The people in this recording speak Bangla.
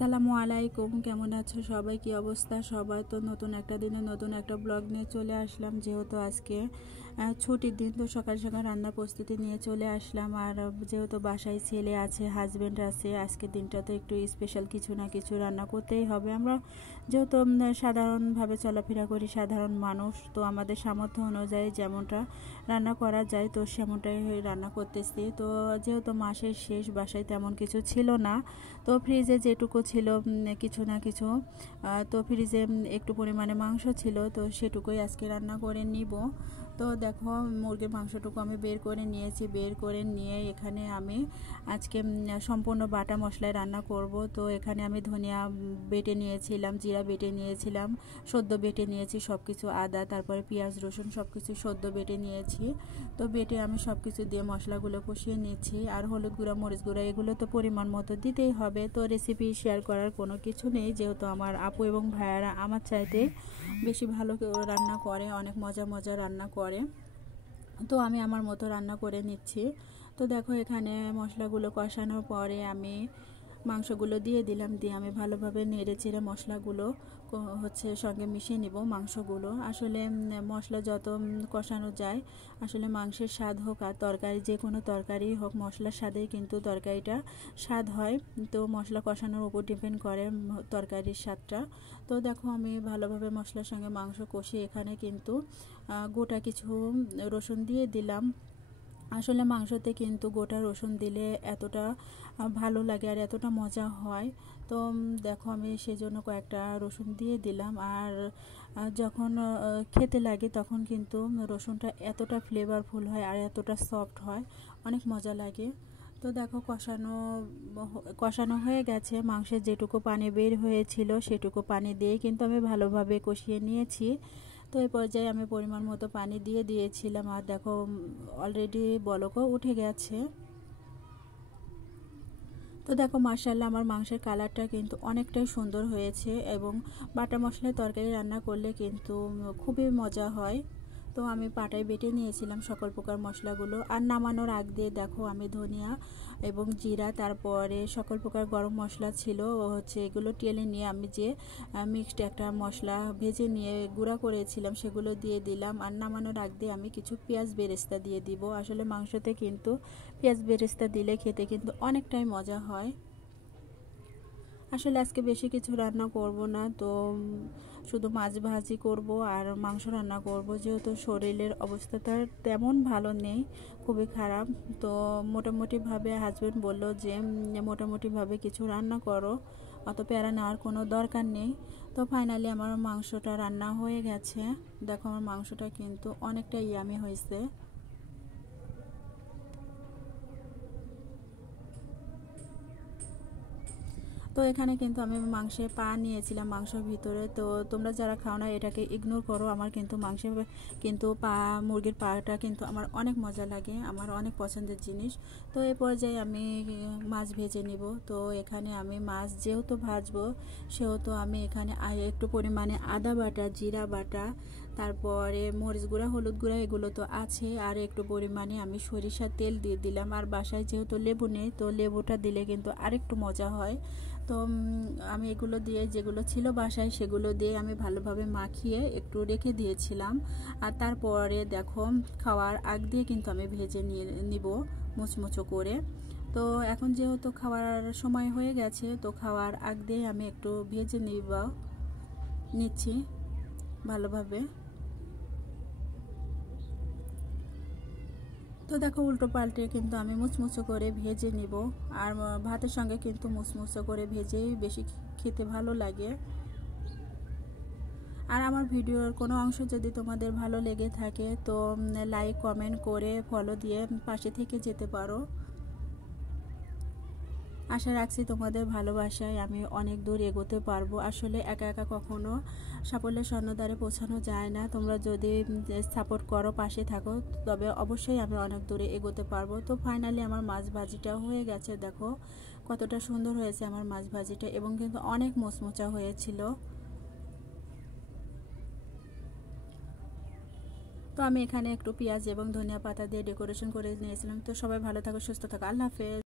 আসসালামু আলাইকুম, কেমন আছো সবাই? কি অবস্থা সবাই? তো নতুন একটা দিনে নতুন একটা ব্লগ নিয়ে চলে আসলাম। যেহেতু আজকে ছুটির দিন, তো সকাল সকাল রান্নার প্রস্তুতি নিয়ে চলে আসলাম। আর যেহেতু বাসায় ছেলে আছে, হাজব্যান্ড আছে, আজকের দিনটাতে একটু স্পেশাল কিছু না কিছু রান্না করতেই হবে। আমরা যেহেতু সাধারণভাবে চলাফেরা করি, সাধারণ মানুষ, তো আমাদের সামর্থ্য অনুযায়ী যেমনটা রান্না করা যায় তো সেমনটাই রান্না করতেছি। তো যেহেতু মাসের শেষ, বাসায় তেমন কিছু ছিল না, তো ফ্রিজে যেটুকু ছিল কিছু না কিছু, তো ফ্রিজে একটু পরিমাণে মাংস ছিল, তো সেটুকুই আজকে রান্না করে নিব। তো দেখো, মুরগির মাংসটুকু আমি বের করে নিয়েছি। বের করে নিয়ে এখানে আমি আজকে সম্পূর্ণ বাটা মশলায় রান্না করব। তো এখানে আমি ধনিয়া বেটে নিয়েছিলাম, জিরা বেটে নিয়েছিলাম, সদ্য বেটে নিয়েছি সব কিছু, আদা, তারপরে পেঁয়াজ, রসুন সব কিছু সদ্য বেটে নিয়েছি। তো বেটে আমি সব কিছু দিয়ে মশলাগুলো কষিয়ে নিচ্ছি। আর হলুদ গুঁড়া, মরিচ গুঁড়া এগুলো তো পরিমাণ মতো দিতেই হবে। তো রেসিপি শেয়ার করার কোনো কিছু নেই, যেহেতু আমার আপু এবং ভাইয়ারা আমার চাইতে বেশি ভালো রান্না করে, অনেক মজা মজা রান্না করে। তো আমি আমার মতো রান্না করে নিচ্ছি। তো দেখো, এখানে মশলাগুলো কষানোর পরে আমি মাংসগুলো দিয়ে দিলাম। দিয়ে আমি ভালোভাবে নেড়ে চেড়ে মশলাগুলো সঙ্গে মিশিয়ে নিব মাংসগুলো। আসলে মশলা যত কষানো যায়, আসলে মাংসের স্বাদ হোক আর তরকারি, যে কোনো তরকারি হোক, মশলার স্বাদেই কিন্তু তরকারিটা স্বাদ হয়। তো মশলা কষানোর উপর ডিপেন্ড করে তরকারির স্বাদটা। তো দেখো, আমি ভালোভাবে মশলার সঙ্গে মাংস কষিয়ে এখানে কিন্তু গোটা কিছু রসুন দিয়ে দিলাম। আসলে মাংসতে কিন্তু গোটা রসুন দিলে এতটা ভালো লাগে আর এতটা মজা হয়। তো দেখো, আমি সেজন্য কয়েকটা রসুন দিয়ে দিলাম। আর যখন খেতে লাগে তখন কিন্তু রসুনটা এতটা ফ্লেভারফুল হয় আর এতটা সফট হয়, অনেক মজা লাগে। তো দেখো, কষানো হয়ে গেছে। মাংসের যেটুকু পানি বের হয়েছিল সেটুকু পানি দিয়ে কিন্তু আমি ভালোভাবে কষিয়ে নিয়েছি। তো এই পর্যায়ে আমি পরিমাণ মতো পানি দিয়ে দিয়েছিলাম। আর দেখো, অলরেডি বলকও উঠে গেছে। তো দেখো, মাশাআল্লাহ, আমার মাংসের কালারটা কিন্তু অনেকটাই সুন্দর হয়েছে। এবং বাটা মশলায় তরকারি রান্না করলে কিন্তু খুবই মজা হয়। তো আমি পাটায় বেটে নিয়েছিলাম সকল প্রকার মশলাগুলো। আর নামানোর আগ দিয়ে দেখো, আমি ধনিয়া এবং জিরা, তারপরে সকল প্রকার গরম মশলা ছিল এগুলো টেলে নিয়ে আমি যে মিক্সড একটা মশলা ভেজে নিয়ে গুঁড়া করেছিলাম সেগুলো দিয়ে দিলাম। আর নামানোর আগ দিয়ে আমি কিছু পেঁয়াজ বেরেস্তা দিয়ে দিব। আসলে মাংসতে কিন্তু পেঁয়াজ বেরেস্তা দিলে খেতে কিন্তু অনেকটাই মজা হয়। আসলে আজকে বেশি কিছু রান্না করব না, তো শুধু মাছ ভাজি করব আর মাংস রান্না করব। যেহেতু শরীরের অবস্থাটা তেমন ভালো নেই, খুবই খারাপ। তো মোটামুটিভাবে হাজব্যান্ড বলল যে মোটামুটিভাবে কিছু রান্না করো, অত প্যারা নেওয়ার কোনো দরকার নেই। তো ফাইনালি আমার মাংসটা রান্না হয়ে গেছে। দেখো, আমার মাংসটা কিন্তু অনেকটা ইয়ামি হয়েছে। তো এখানে কিন্তু আমি মাংসের পা নিয়েছিলাম মাংসের ভিতরে। তো তোমরা যারা খাও না এটাকে ইগনোর করো। আমার কিন্তু মাংসের কিন্তু মুরগির পাটা কিন্তু আমার অনেক মজা লাগে, আমার অনেক পছন্দের জিনিস। তো এই পর্যায়ে আমি মাছ ভেজে নিব। তো এখানে আমি মাছ যেহেতু ভাজবো, সেহেতু আমি এখানে একটু পরিমাণে আদা বাটা, জিরা বাটা, তারপরে মরিচ গুঁড়া, হলুদ গুঁড়া এগুলো তো আছে, আর একটু পরিমাণে আমি সরিষার তেল দিয়ে দিলাম। আর বাসায় যেহেতু লেবু নেই, তো লেবুটা দিলে কিন্তু আরেকটু মজা হয়। তো আমি এগুলো দিয়ে, যেগুলো ছিল বাসায় সেগুলো দিয়ে আমি ভালোভাবে মাখিয়ে একটু রেখে দিয়েছিলাম। আর তারপরে দেখো, খাওয়ার আগ দিয়ে কিন্তু আমি ভেজে নিব মুচমুচো করে। তো এখন যেহেতু খাওয়ার সময় হয়ে গেছে, তো খাওয়ার আগ দিয়ে আমি একটু ভেজে নিচ্ছি ভালোভাবে। তো দেখো, উল্টো পাল্টে কিন্তু আমি মুচমুচো করে ভেজে নিব। আর ভাতের সঙ্গে কিন্তু মুচমুচো করে ভেজেই বেশি খেতে ভালো লাগে। আর আমার ভিডিওর কোনো অংশ যদি তোমাদের ভালো লেগে থাকে, তো লাইক কমেন্ট করে ফলো দিয়ে পাশে থেকে যেতে পারো। আশা রাখছি তোমাদের ভালোবাসায় আমি অনেক দূর এগোতে পারবো। আসলে একা একা কখনো সাফল্যের স্বর্ণদ্বারে পৌঁছানো যায় না। তোমরা যদি সাপোর্ট করো, পাশে থাকো, তবে অবশ্যই আমি অনেক দূরে এগোতে পারবো। তো ফাইনালি আমার মাছ ভাজিটাও হয়ে গেছে। দেখো কতটা সুন্দর হয়েছে আমার মাছ ভাজিটা, এবং কিন্তু অনেক মোচমোচা হয়েছিল। তো আমি এখানে একটু পেঁয়াজ এবং ধনিয়া পাতা দিয়ে ডেকোরেশন করে নিয়েছিলাম। তো সবাই ভালো থাকো, সুস্থ থাকো, আল্লাহ হাফেজ।